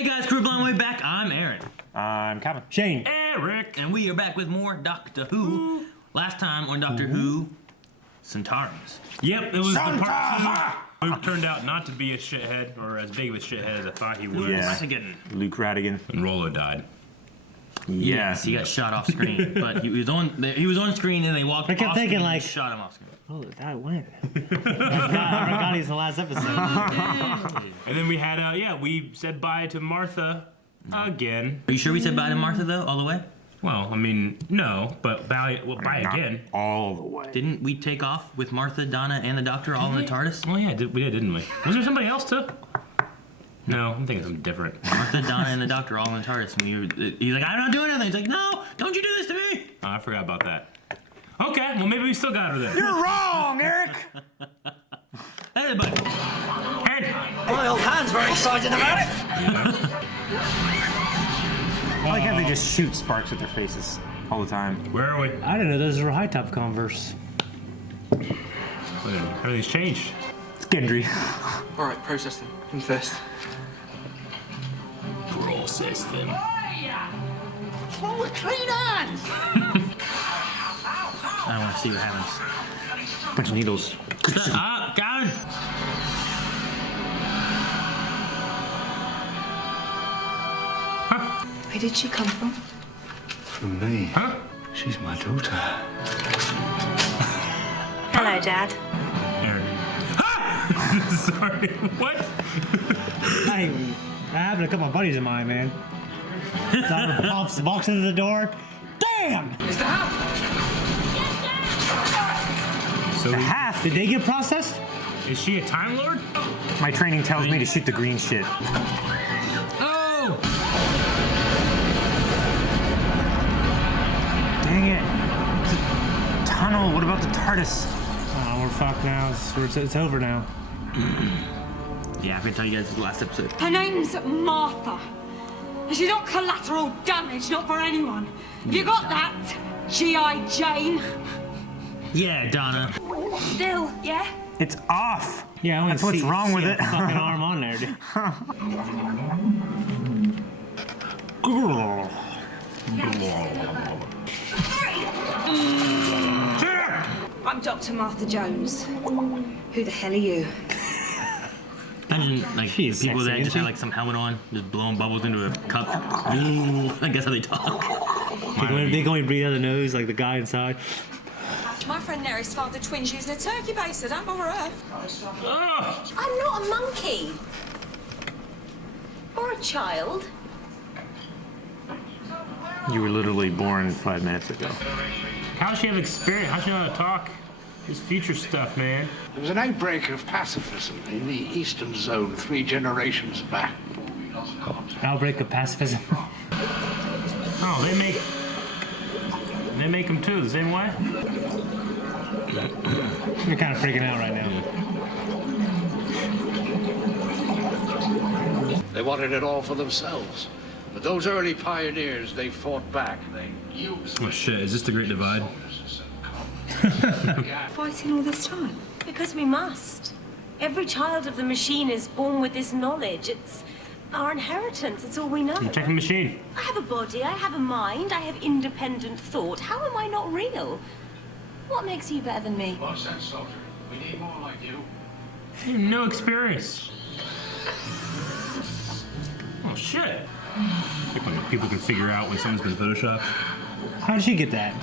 Hey guys, Crew Blind Way back. I'm Aaron. I'm Calvin. Shane. Eric. And we are back with more Doctor Who. Last time on Doctor Who, Centaurans. Yep, it was the part 2. Who turned out not to be a shithead, or as big of a shithead as I thought he was. Yeah. Again. Luke Radigan. And Rollo died. Yes, he got shot off screen, but he was on screen and they walked I kept off thinking, screen like, and shot him off screen. Oh, that went. I forgot he's in the last episode. And then we had, we said bye to Martha again. Are you sure we said bye to Martha though, all the way? Well, I mean, no, but bye again. All the way. Didn't we take off with Martha, Donna, and the Doctor all in the TARDIS? Well, yeah, we did, didn't we? Was there somebody else too? No, I'm thinking something different. Martha, Donna, and the Doctor all in the TARDIS. And he's like, I'm not doing anything. He's like, no, don't you do this to me. Oh, I forgot about that. Okay, well maybe we still got her there. You're wrong, Eric! Hey, buddy. Head! My old hand's very excited about it. I like how they just shoot sparks at their faces all the time. Where are we? I didn't know those were high top Converse. Everything's changed. It's Gendry. Alright, process them. I'm first. Process them. What's wrong with clean hands? I want to see what happens. Bunch of needles. Shut up, God! Where did she come from? From me. Huh? She's my daughter. Hello, Dad. Aaron. Ha! Sorry, what? That happened to a couple of buddies of mine, man. Doctor pops, walks into the door. Damn! Is the hat? So The half. Did they get processed? is she a Time Lord? My training tells me to shoot the green shit. Oh! Dang it. It's a tunnel. What about the TARDIS? Oh, we're fucked now. It's over now. Yeah, I can tell you guys the last episode. Her name's Martha. And she's not collateral damage, not for anyone. Have you got that, G.I. Jane? Yeah, Donna. Still, yeah? It's off. Yeah, I want That's to what's see, wrong with see it. a fucking arm on there, dude. I'm Dr. Martha Jones. Who the hell are you? Imagine, like, She is people sexy, that just isn't have, she? like, some helmet on, just blowing bubbles into a cup. I guess how they talk. They go and breathe out the nose like the guy inside. My friend Nery's fathered twins using a turkey baster. Don't bother her. Ugh. I'm not a monkey. Or a child. You were literally born 5 minutes ago. How does she have experience? How does she know how to talk? This future stuff, man. There was an outbreak of pacifism in the Eastern Zone 3 generations back. Outbreak of pacifism. Oh, they make them too, the same way? You're kind of freaking out right now. They wanted it all for themselves. But those early pioneers, they fought back. They used Oh shit, is this the Great Divide? Fighting all this time? Because we must. Every child of the machine is born with this knowledge. It's our inheritance. It's all we know. Check the machine. I have a body, I have a mind, I have independent thought. How am I not real? What makes you better than me? What's that, soldier? We need more like you. You have no experience. Oh shit. Like when people can figure out when someone's been photoshopped. How did she get that?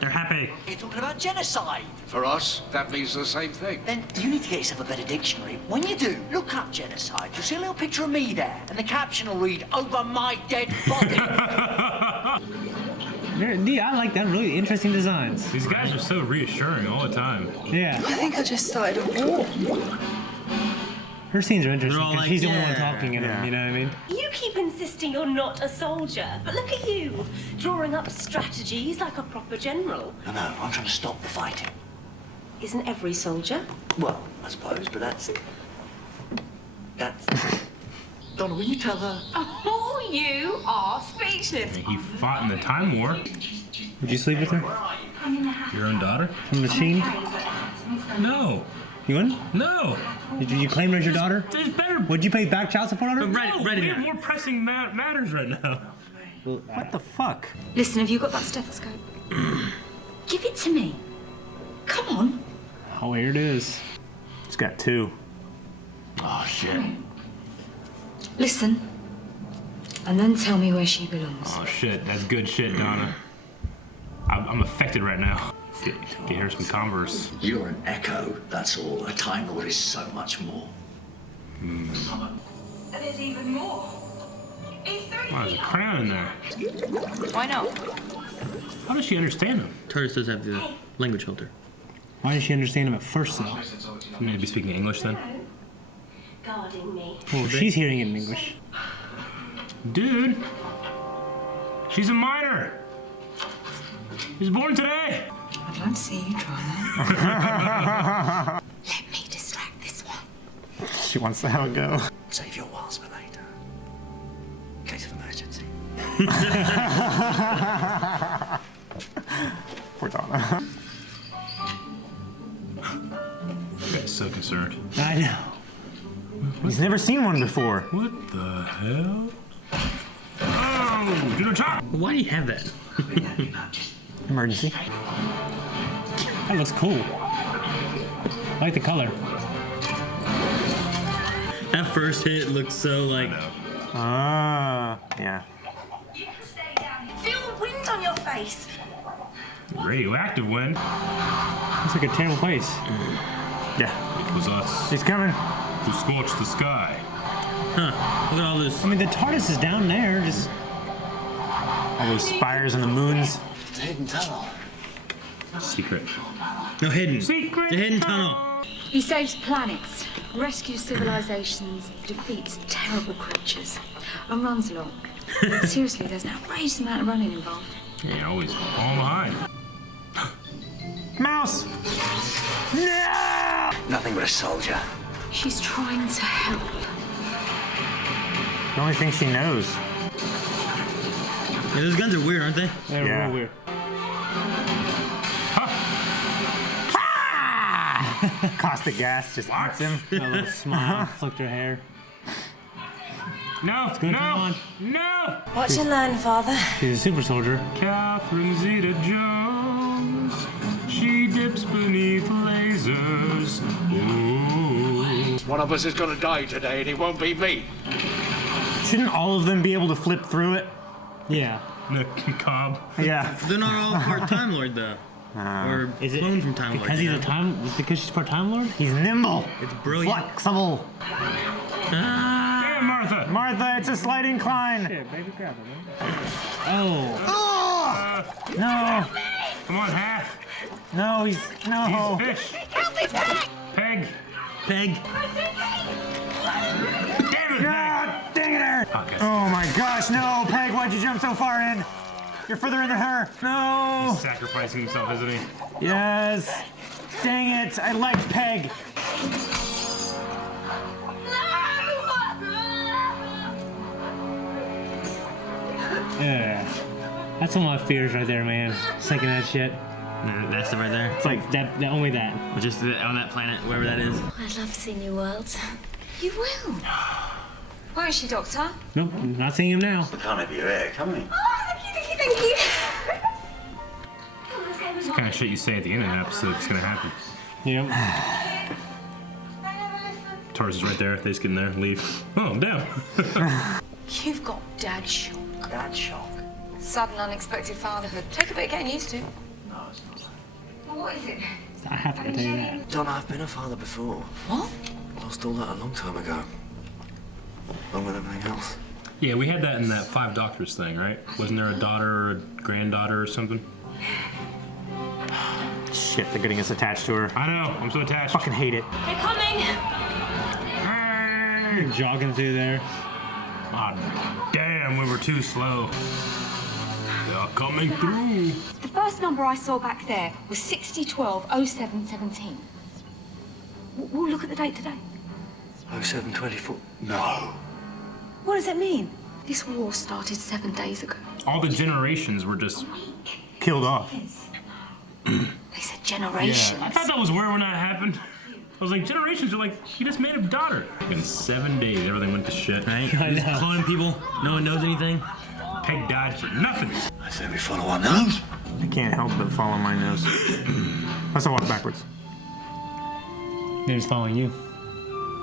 They're happy. You're talking about genocide. For us, that means the same thing. Then you need to get yourself a better dictionary. When you do, look up genocide. You'll see a little picture of me there, and the caption will read, "Over my dead body." Yeah, I like that. Really interesting designs. These guys are so reassuring all the time. Yeah. I think I just started a war. Her scenes are interesting They're all because like, she's the only one yeah, talking in them, you know what I mean? You keep insisting you're not a soldier. But look at you, drawing up strategies like a proper general. No, I'm trying to stop the fighting. Isn't every soldier? Well, I suppose, but that's... Donna, will you tell her? Oh, you are speechless. He fought in the Time War. Would you sleep with her? Your own daughter? From the machine? No. You wouldn't? No. Did you claim her as your daughter? There's better. Would you pay back child support on her? Right, No, right in we have there. more pressing matters right now. What the fuck? Listen, have you got that stethoscope? Give it to me. Come on. Oh, here it is. It's got 2. Oh shit. Listen. And then tell me where she belongs. Oh shit. That's good shit, Donna. I'm affected right now. Get her some Converse. You're an echo, that's all. A Time Lord is so much more. There's even more. Oh, there's a crown in there. Why not? How does she understand him? TARDIS does have the language filter. Why didn't she understand him at first, though? Maybe speaking English then. Guarding me. Well, she's hearing it in English. Dude, she's a minor. She's born today. I'd like to see you try that. Let me distract this one. She wants to have a go. Save your wiles for later. In case of emergency. Poor Donna. I'm so concerned. I know. He's never seen one before. What the hell? Oh, do not talk. Why do you have that? Emergency. That looks cool. I like the color. That first hit looks so like. Yeah. Feel the wind on your face. Radioactive wind. It's like a terrible place. Yeah. It was us He's coming. who scorched the sky. Huh. Look at all this. I mean, the TARDIS is down there, just... All those spires and the moons. The hidden tunnel. Secret. No, hidden. Secret The hidden tunnel. He saves planets, rescues civilizations, defeats terrible creatures, and runs along. Seriously, there's an outrageous amount of running involved. Yeah, always falling behind. Mouse! No! Nothing but a soldier. She's trying to help. The only thing she knows. Yeah, those guns are weird, aren't they? They're Yeah. real weird. Caustic gas just eats him. A little smile, flicked her hair. No, gonna no, turn on. no! Watch and learn, Father. She's a super soldier. Catherine Zeta-Jones, she dips beneath lasers. Ooh. One of us is gonna die today, and it won't be me. Shouldn't all of them be able to flip through it? Yeah. Nick Cobb. Yeah. They're not all part Time Lord though. Or Is it cloned from Time Lord. because he's a time? Is it because she's part Time Lord? He's nimble. It's brilliant. Flexible. Damn, Martha! Martha, it's a slight incline. Shit, baby, grab it, man. Oh. No. Come on, half. No, he's no. He's a fish. Peg. Peg. Damn it, Peg! God dang it! Podcast. Oh my gosh, no, Peg, why'd you jump so far in? You're further in than her. No. Sacrificing himself, isn't he? Yes. Dang it, I liked Peg. Yeah. That's one of my fears right there, man. Sinking that shit. No, that's the right there. It's like that only that. But just on that planet, wherever that is. I'd love to see new worlds. You will. Where is she, Doctor? Nope, not seeing him now. Can't have your hair, can we? Oh, thank you. It's the kind of shit you say at the end of an episode is gonna happen. Yep. Taurus is right there. They just get in there and leave. Oh, I'm down. You've got dad shock. Dad shock. Sudden, unexpected fatherhood. Take a bit of getting used to. No, it's not. Well, what is it? I have to tell you that. Donna, I've been a father before. What? Lost all that a long time ago. Along with everything else. Yeah, we had that in that 5 Doctors thing, right? Wasn't there a daughter or a granddaughter or something? Shit, they're getting us attached to her. I know. I'm so attached. Fucking hate it. They're coming. You're jogging through there. Ah, damn, we were too slow. They're coming through. The first number I saw back there was 6012-0717. We'll look at the date today. 0724. No. What does it mean? This war started 7 days ago. All the generations were just. Killed off. They said generations. I thought that was weird when that happened. I was like, generations are like, he just made a daughter. In 7 days, everything went to shit. Right? He's cloning people. No one knows anything. Peg died for nothing. I say we follow our nose. I can't help but follow my nose. Let's walk backwards. They're just following you.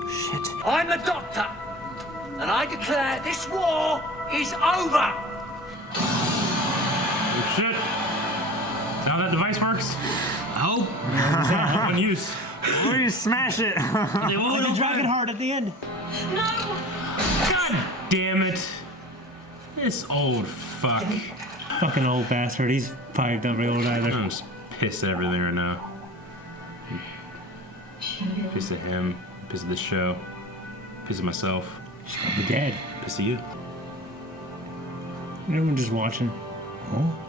Shit. I'm the doctor, and I declare this war is over. Oh, shit. Now that device works? I hope. Open use. Where do you smash it? They won't The open. dragon heart at the end. No! God damn it. This old fuck. Fucking old bastard. He's probably not very old either. I'm just pissed at everything right now. Pissed at him. Pissed at this show. Pissed at myself. You're dead. Pissed at you. Everyone just watching. Oh.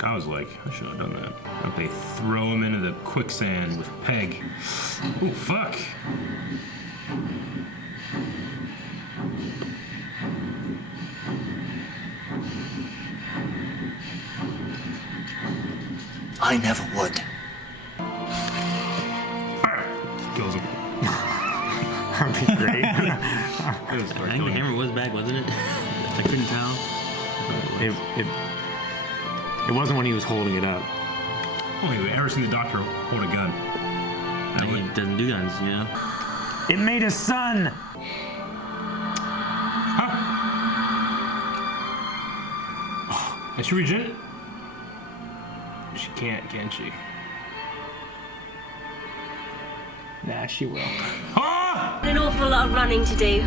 I was like, I should have done that. Like they throw him into the quicksand with Peg. Ooh, fuck. I never would. Kills him. That'd be great. I think the hammer was back, wasn't it? I couldn't tell. It wasn't when he was holding it up. Oh, have you ever seen the doctor hold a gun? That He would, doesn't do guns, you know? It made a sun. Is she regen? She can't, can she? Nah, she will. Ah! An awful lot of running to do.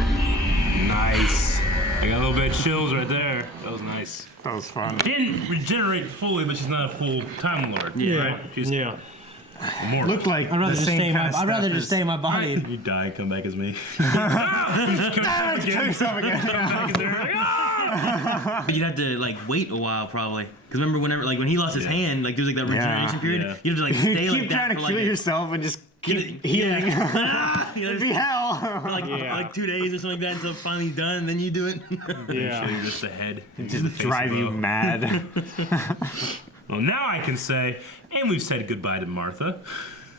Nice. I got a little bit of chills right there. That was nice. That was fun. Didn't regenerate fully, but she's not a full Time Lord. Right? She's Yeah. more. Looked like I'd rather the just same stay in kind my. of I'd stuff rather as- just stay in my body. You die and come back as me. Ah! Come back Kill yourself again. back as there. Ah! But you'd have to like wait a while probably. Because remember whenever like when he lost his hand, like there was like that regeneration period. Yeah. You have to like You stay keep like that trying to for kill like yourself and just keep healing. It'd be hell. for like 2 days or something like that until finally he's done and then you do it. Show you just the head. Just drive you mad. Well, now I can say, and we've said goodbye to Martha.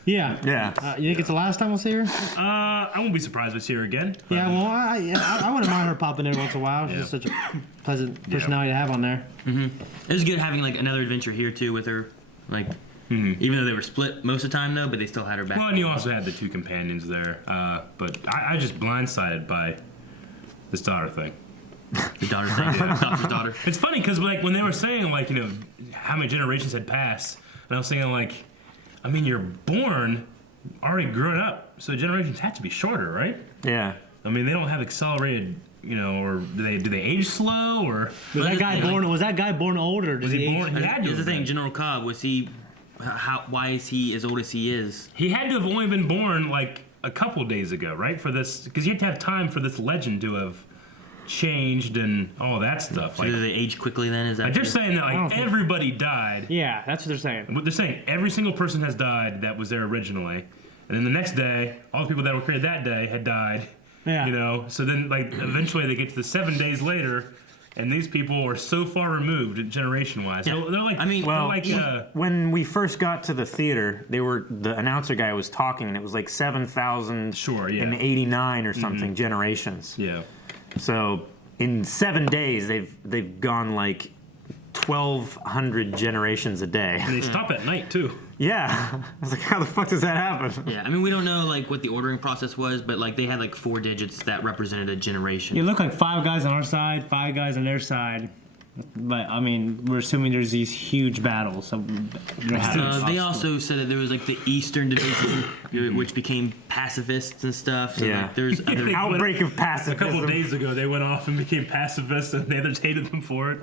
Yeah. Yeah. You think it's the last time we'll see her? I won't be surprised if I see her again. Yeah. Well, I wouldn't mind her popping in once in a while. She's Yeah. just such a pleasant personality to have on there. It was good having like another adventure here too with her. Like even though they were split most of the time though, but they still had her back. Well, and you also had the two companions there. But I just blindsided by this daughter thing. The daughter thing. Doctor's daughter. It's funny because like when they were saying like how many generations had passed, and I was saying like, I mean you're born already grown up, so generations have to be shorter, right? Yeah. I mean they don't have accelerated, or do they age slow or Was that guy born? Was that guy born old or was did he he born? He had to Here's the have thing, been. General Cobb, was he why is he as old as he is? He had to have only been born like a couple days ago, right? For this, because you have to have time for this legend to have changed and all that stuff. So Like, do they age quickly then? Is that like they're saying that don't like think- everybody died. Yeah, that's what they're saying. What they're saying, every single person has died that was there originally, and then the next day, all the people that were created that day had died. Yeah. So then like eventually they get to the 7 days later, and these people are so far removed generation-wise. Yeah. So they're like, I mean, they're Well, like, when we first got to the theater, the announcer guy was talking, and it was like 7,000 Sure, yeah. and 89 or something generations. yeah. So in 7 days, they've gone like 1,200 generations a day. And they stop at night too. Yeah, I was like, how the fuck does that happen? Yeah, I mean we don't know like what the ordering process was, but like they had like 4 digits that represented a generation. You look like 5 guys on our side, 5 guys on their side. But I mean, we're assuming there's these huge battles. So They also said that there was like the Eastern Division, which became pacifists and stuff. So Yeah. like, there's other. Outbreak of A pacifism. couple of days ago, they went off and became pacifists, and the others hated them for it.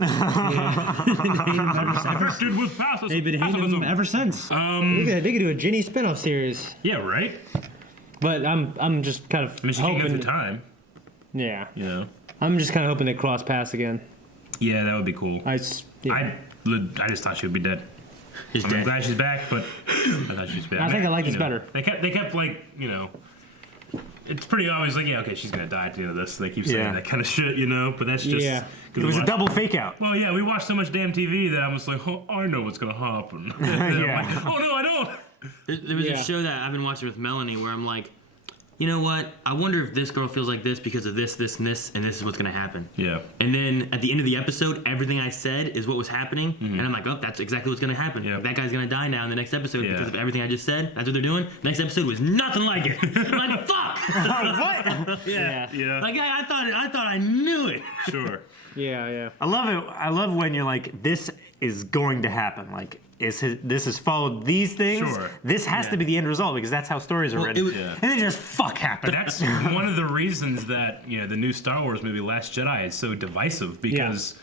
Infected with pacifism. They've been hating them ever since. They could do a Ginny spin-off series. Yeah, right. But I'm just kind of I mean, she can't go hoping. through time. Yeah, You know. I'm just kind of hoping they cross paths again. Yeah, that would be cool. Yeah. I just thought she would be dead. He's I mean, I'm dead. glad she's back, but I thought she was bad. I think I like this You know, better. They kept like, it's pretty obvious. Like, yeah, okay, she's gonna die at the end of this. They keep saying Yeah. that kind of shit, But that's just. Yeah. 'cause It was we a watched- double fake out. Well, yeah, we watched so much damn TV that I'm just like, oh, I know what's gonna happen. And I'm Yeah. like, oh no, I don't. There was Yeah. a show that I've been watching with Melanie where I'm like, you know what? I wonder if this girl feels like this because of this, this, and this, and this is what's gonna happen. Yeah. And then at the end of the episode, everything I said is what was happening, and I'm like, oh, that's exactly what's gonna happen. Yeah. That guy's gonna die now in the next episode Yeah. because of everything I just said. That's what they're doing. Next episode was nothing like it. I'm like, fuck. What? Yeah. Yeah. Like I thought I knew it. Sure. Yeah. I love it. I love when you're like, this is going to happen. Like, this has followed these things. Sure. This has to be the end result because that's how stories are written. Yeah. And then just fuck happen. But that's one of the reasons that the new Star Wars movie Last Jedi is so divisive because,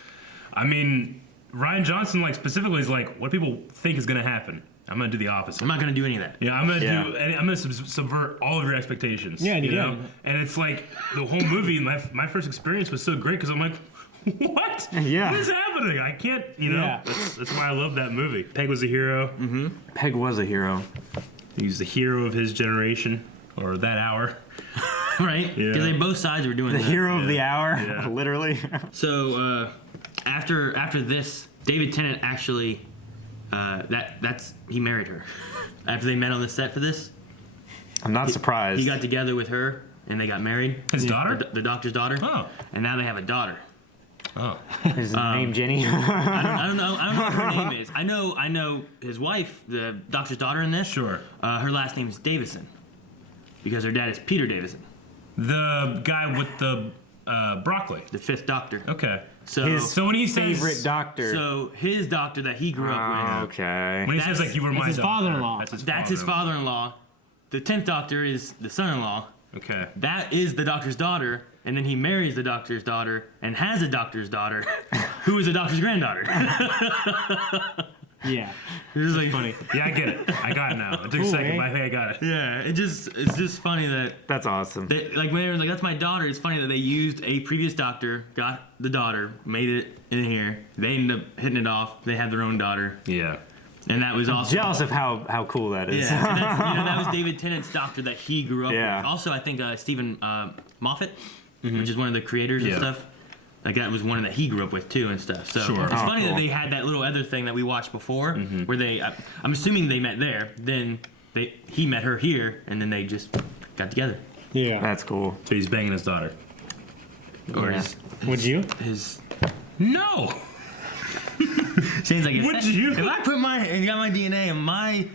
I mean, Rian Johnson specifically is like, what people think is gonna happen. I'm gonna do the opposite. I'm not gonna do any of that. Yeah, I'm gonna subvert all of your expectations. Yeah, and you know. did. And it's like the whole movie. My first experience was so great because I'm like, what? Yeah. What is happening? I can't. Yeah. That's why I love that movie. Peg was a hero. Peg was a hero. He was the hero of his generation or that hour. Right? Yeah. Because both sides were doing The that. hero of the hour, Yeah. literally. So after this, David Tennant actually he married her. After they met on the set for this, I'm not surprised. he got together with her and they got married. His daughter? The doctor's daughter. Oh. And now they have a daughter. Oh. His name Jenny. I don't know what her name is. I know his wife, the doctor's daughter in this. Sure. Her last name is Davison because her dad is Peter Davison, The guy with the broccoli. the fifth Doctor. Okay. So So when he says Favorite doctor. So his doctor that he grew up with. Okay. when he says that's- you were my his doctor, father-in-law. That's his father-in-law. The 10th Doctor is the son-in-law. Okay. That is the doctor's daughter, and then he marries the doctor's daughter and has a doctor's daughter, who is a doctor's granddaughter. Yeah. It's like Funny. Yeah, I get it. I got it now. It took a Cool, second, eh? but I think I got it. Yeah, it's just funny that That's awesome. they, when they were like, that's my daughter. It's funny that they used a previous doctor, got the daughter, made it in here. They ended up hitting it off. They had their own daughter, Yeah. and that was also Jealous of how cool that is. Yeah, and that's, that was David Tennant's doctor that he grew up Yeah. with. Also, I think Stephen Moffat, which is one of the creators and Yeah. stuff. Like that was one that he grew up with too and stuff. So Sure. it's Oh, funny cool. that they had that little other thing that we watched before, where I'm assuming they met there. Then he met her here, and then they just got together. Yeah. That's cool. So he's banging his daughter. Or Yeah. Would you? his No. Shane's like, Would you? if I put and got my DNA and my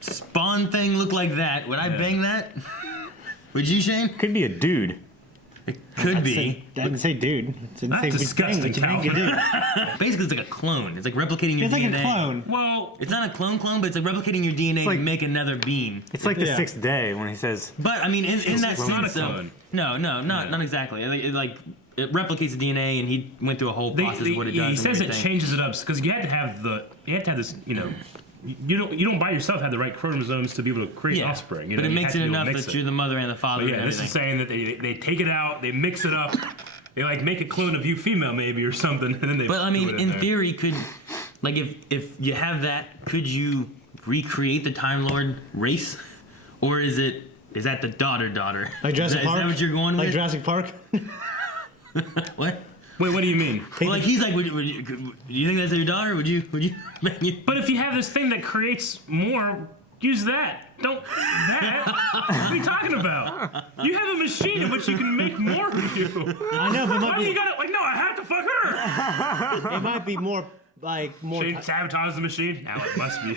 spawn thing looked like that, would I bang that? Would you, Shane? Could be a dude. It could be. I didn't say dude. It didn't That's say which disgusting, thing, but you think you do. Basically, it's like a clone. It's like replicating your It's like DNA. a clone. Well, It's not a clone, but it's like replicating your DNA like- to make another being. It's like the Yeah. sixth day when he says, But I mean, in that It's not a sense, though- clone. no, not exactly. It replicates the DNA, and he went through a whole process of what it does. he and says it everything. changes it up because you have to have this. You don't by yourself have the right chromosomes to be able to create Yeah, offspring. but it You makes have it to be able to enough mix that it. you're the mother and the father. But yeah, and this is everything. saying that they take it out, they mix it up, they make a clone of you female maybe or something, and then they. But I mean, put it in there. theory, if you have that, could you recreate the Time Lord race, or is that the daughter? Like Jurassic Is Park? that what you're going Like with? Jurassic Park? What? Wait, what do you mean? Well, like he's like, do you think that's your daughter? Would you? But if you have this thing that creates more, use that. Don't that. What are you talking about? You have a machine in which you can make more of you. I know, but it Why might do you be, gotta no? I have to fuck her. it might be more more. Shane sabotages the machine. Now it must be.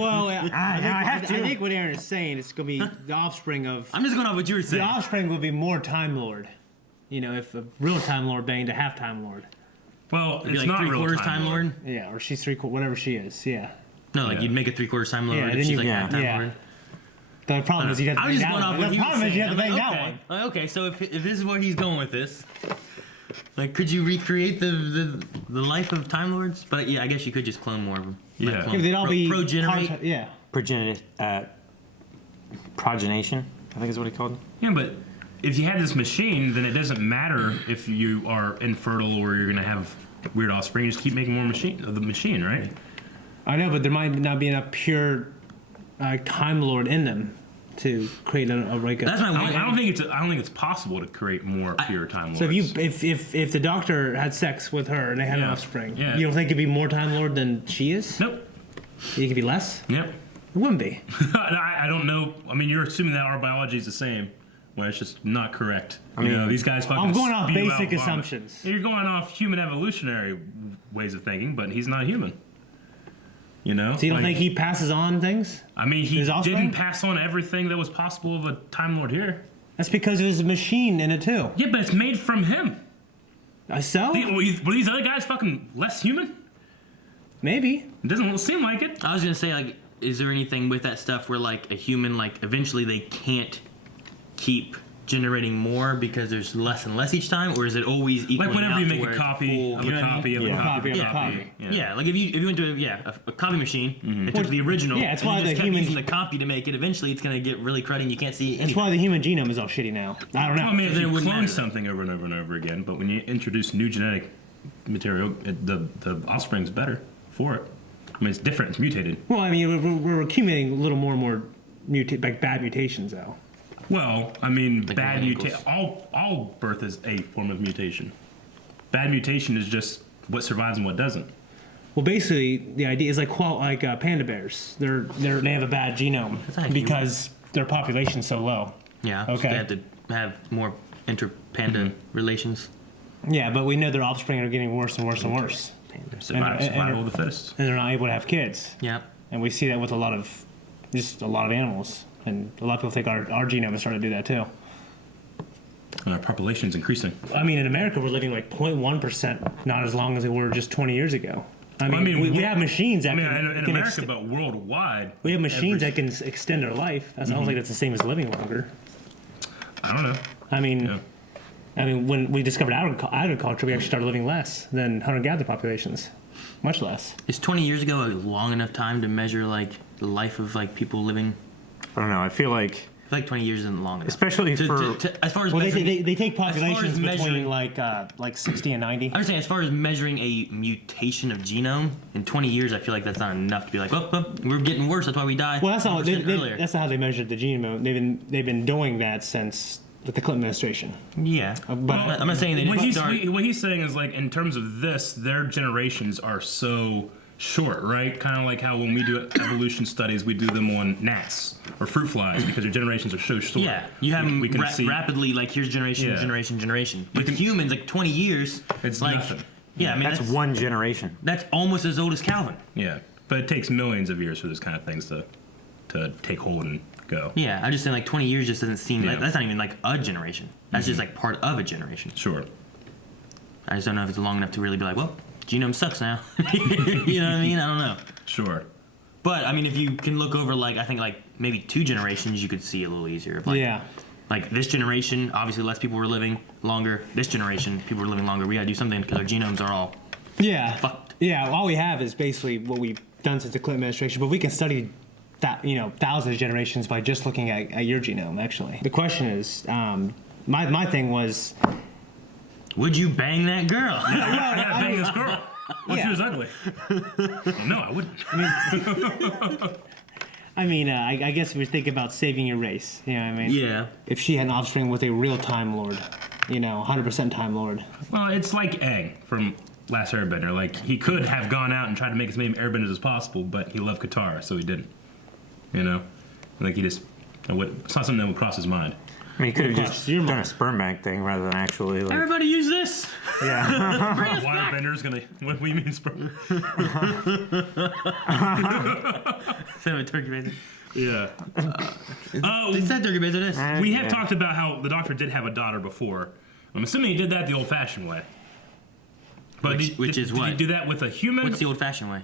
Well, now I have to. I think what Aaron is saying is going to be the offspring of. I'm just going off what you were The saying. offspring would be more Time Lord. You know, if a real Time Lord banged a half Time Lord. Well, It'd be it's like not real 3/4 Time Time Lord. Yeah, or she's whatever she is. Yeah. No, like Yeah. you'd make a 3/4 Time Lord. Yeah, if then she's you- like half Time yeah. Lord. The problem is you have to I was bang just that going off one. what The he was problem is you saying. have to I'm bang like, that okay. one. Okay, so if this is where he's going with this, like, could you recreate the life of Time Lords? But yeah, I guess you could just clone more of them. Yeah. Like, Yeah, clone- If they'd all be progenerate. yeah. progenation, I think is what he called it. Yeah, but if you have this machine, then it doesn't matter if you are infertile or you're gonna have weird offspring. You just keep making more of the machine, right? I know, but there might not be enough pure Time Lord in them to create like a. That's my I one. don't think it's possible to create more pure Time Lords. So if the Doctor had sex with her and they had an Yeah. offspring, Yeah. you don't think it'd be more Time Lord than she is? Nope. You could be less. Yep. It wouldn't be. I don't know. I mean, you're assuming that our biology is the same, when it's just not correct. I mean, these guys fucking I'm going off spew basic out vomit. assumptions. You're going off human evolutionary ways of thinking, but he's not human. You know? So you don't think he passes on things? I mean, he his offspring? didn't pass on everything that was possible of a Time Lord here. That's because there's a machine in it too. Yeah, but it's made from him. So? Were these other guys fucking less human? Maybe. It doesn't seem like it. I was gonna say, like, is there anything with that stuff where, like, a human, like, eventually they can't keep generating more because there's less and less each time, or is it always equal? Like whenever you make a copy of a copy of a copy of a copy. Yeah, like if you went to a copy machine and took the original, yeah, it's and why you just the kept human using the copy to make it. Eventually, it's gonna get really cruddy and you can't see anything. That's why the human genome is all shitty now. I don't know. Well, I mean, if Then you it wouldn't clone matter. something over and over and over again, but when you introduce new genetic material, the offspring's better for it. I mean, it's different. It's mutated. Well, I mean, we're accumulating a little more and more like bad mutations, though. Well, I mean, Like bad one mutation. All birth is a form of mutation. Bad mutation is just what survives and what doesn't. Well, basically, the idea is like panda bears. They have a bad genome not because their population's so low. Yeah. So Okay. they have to have more inter-panda relations. Yeah, but we know their offspring are getting worse and worse and worse, Survival of the fittest. and they're not able to have kids. Yeah. And we see that with a lot of animals, and a lot of people think our genome is starting to do that too. And our population's increasing. I mean, in America, we're living like 0.1%, not as long as we were just 20 years ago. I mean, we have machines that in can America, but worldwide. we have machines that can extend our life. That sounds like it's the same as living longer. I don't know. I mean, Yeah. when we discovered agriculture, we actually started living less than hunter-gatherer populations, much less. Is 20 years ago a long enough time to measure like the life of like people living? I don't know. I feel like, I feel like 20 years isn't long enough. especially To- for as far as Well, measuring, they take as far as populations between measuring- like 60 and 90. I'm just saying, as far as measuring a mutation of genome in 20 years, I feel like that's not enough to be like, well, we're getting worse. That's why we die. Well, that's not 1% earlier. that's not how they measured the genome. They've been doing that since with the Clinton administration. Yeah, but- I'm not saying they What didn't he's, start. what he's saying is, like, in terms of this, their generations are so short, right? Kind of like how when we do evolution studies, we do them on gnats or fruit flies because their generations are so short. Yeah, you have them we can see rapidly, like here's generation, Yeah. generation. With humans, like 20 years, It's like, nothing. Yeah, I mean that's one generation. that's almost as old as Calvin. Yeah, but it takes millions of years for those kind of things to take hold and go. Yeah, I'm just saying like 20 years just doesn't seem like Yeah. that's not even like a generation. That's just like part of a generation. Sure. I just don't know if it's long enough to really be like, well, genome sucks now. You know what I mean? I don't know. Sure. But I mean, if you can look over like I think like maybe 2 generations, you could see a little easier. Like, Yeah. Like this generation, obviously less people were living longer. This generation, people were living longer. We gotta do something because our genomes are all Yeah. fucked. Yeah. All we have is basically what we've done since the Clinton administration, but we can study that thousands of generations by just looking at your genome. Actually, the question is, my thing was, Would you bang that girl? I gotta bang this girl. What if she Yeah. was ugly? No, I wouldn't. I mean, I guess if you're thinking about saving your race, you know what I mean? Yeah. If she had an offspring with a real Time Lord, 100% Time Lord. Well, it's like Aang from Last Airbender. Like, he could have gone out and tried to make as many airbenders as possible, but he loved Katara, so he didn't. You know? Like, he just... It's not something that would cross his mind. I mean, you could have course, just you're done right. a sperm bank thing rather than actually like. Everybody use this. Yeah. Waterbender's gonna... What do you mean, Instead of a turkey baster. Yeah. They said turkey baster this. We have talked about how the Doctor did have a daughter before. I'm assuming he did that the old-fashioned way. But Which is did what? he do that with a human? What's the old-fashioned way?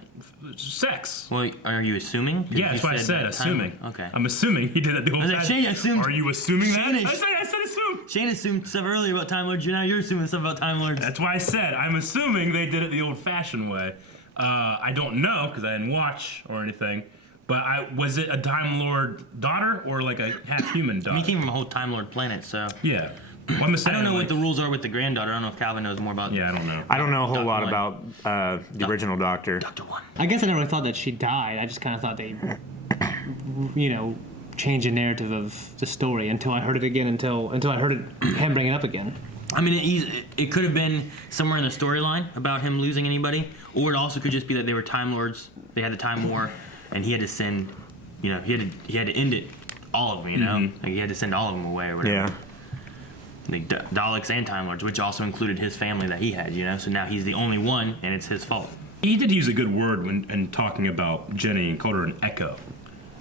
Sex. Well, are you assuming? 'Cause Yeah, you that's what I said, that assuming. time- Okay. I'm assuming he did it the was like, old-fashioned. Shane assumed- Are you assuming that? Shane I is- said assume. Shane assumed stuff earlier about Time Lords. Now you're assuming stuff about Time Lords. That's why I said I'm assuming they did it the old-fashioned way. I don't know because I didn't watch or anything. But was it a Time Lord daughter or like a half-human daughter? I mean, he came from a whole Time Lord planet, so Yeah. Well, I'm I saying, don't know like, what the rules are with the granddaughter. I don't know if Calvin knows more about. Yeah, I don't know. I don't know a whole lot One. about the original Doctor. Doctor One. I guess I never thought that she died. I just kind of thought they, changed the narrative of the story until I heard it again, until I heard him bring it up again. I mean, it could have been somewhere in the storyline about him losing anybody, or it also could just be that they were Time Lords. They had the Time War, and he had to send you know, he had to end it, all of them, you know, like he had to send all of them away or whatever. Yeah. Like Daleks and Time Lords, which also included his family that he had, you know. So now he's the only one, and it's his fault. He did use a good word when talking about Jenny and called her an echo.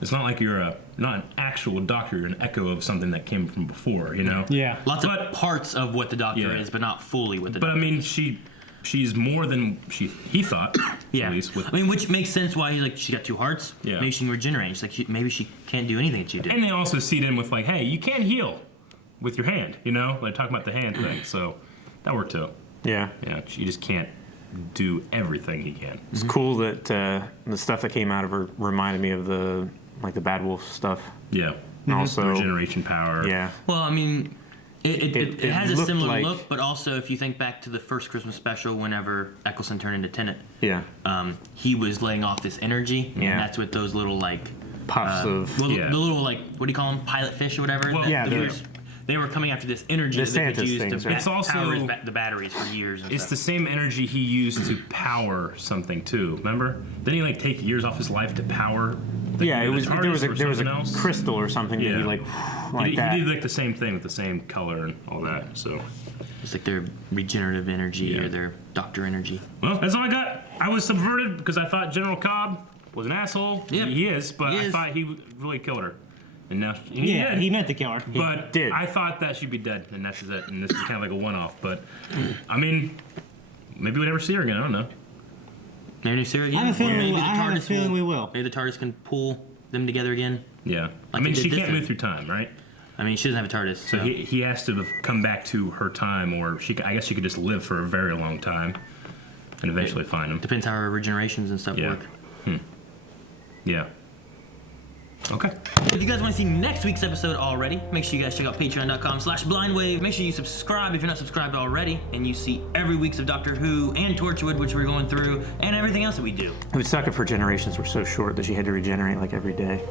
It's not like you're not an actual doctor, you're an echo of something that came from before, you know? Yeah. Lots of parts of what the Doctor is, but not fully what the But Doctor I mean, she's more than he thought. Yeah. At least with, I mean, which makes sense why he's like, she got 2 hearts. Yeah. Maybe she can regenerate. She's like, maybe she can't do anything that she did. and they also seed in with like, hey, you can heal with your hand, you know? Like talking about the hand thing. So that worked too. Yeah. Yeah, you just can't do everything he can. It's cool that the stuff that came out of her reminded me of the Bad Wolf stuff. Yeah. And also, Regeneration power. yeah. Well, I mean, it has a looked similar like- look, but also if you think back to the first Christmas special, whenever Eccleston turned into Tennant, Yeah. he was letting off this energy, Yeah. and that's what those little like Puffs of the little like what do you call them, pilot fish or whatever. Well, that yeah, they were coming after this energy The that they could Santa's use things, to right? It's also- power the batteries for years. And It's the stuff. same energy he used to power something too. Remember? Didn't he like take years off his life to power? yeah. It was the there was TARDIS or there was something a else? crystal or something that Yeah. he like He that. did like the same thing with the same color and all that. So, It's like their regenerative energy Yeah. or their Doctor energy. well, that's all I got. I was subverted because I thought General Cobb was an asshole. Yep. He is, but He I is. thought he really killed her, and now Yeah, he meant to kill her. But did. I thought that she'd be dead, and that's it. And this is kind of like a one-off. But I mean, maybe we never see her again. I don't know. Maybe see her again. I have a feeling, Or maybe the I have a TARDIS feeling we will. Maybe the TARDIS can pull them together again. Yeah, I Like mean, he did she this can't time. move through time, right? I mean, she doesn't have a TARDIS, so So he has to have come back to her time, or I guess she could just live for a very long time, and eventually find him. depends how her regenerations and stuff Yeah. work. Yeah. Okay. If you guys want to see next week's episode already, make sure you guys check out patreon.com/blindwave. Make sure you subscribe if you're not subscribed already, and you see every week's of Doctor Who and Torchwood, which we're going through, and everything else that we do. It would suck if her generations were so short that she had to regenerate like every day.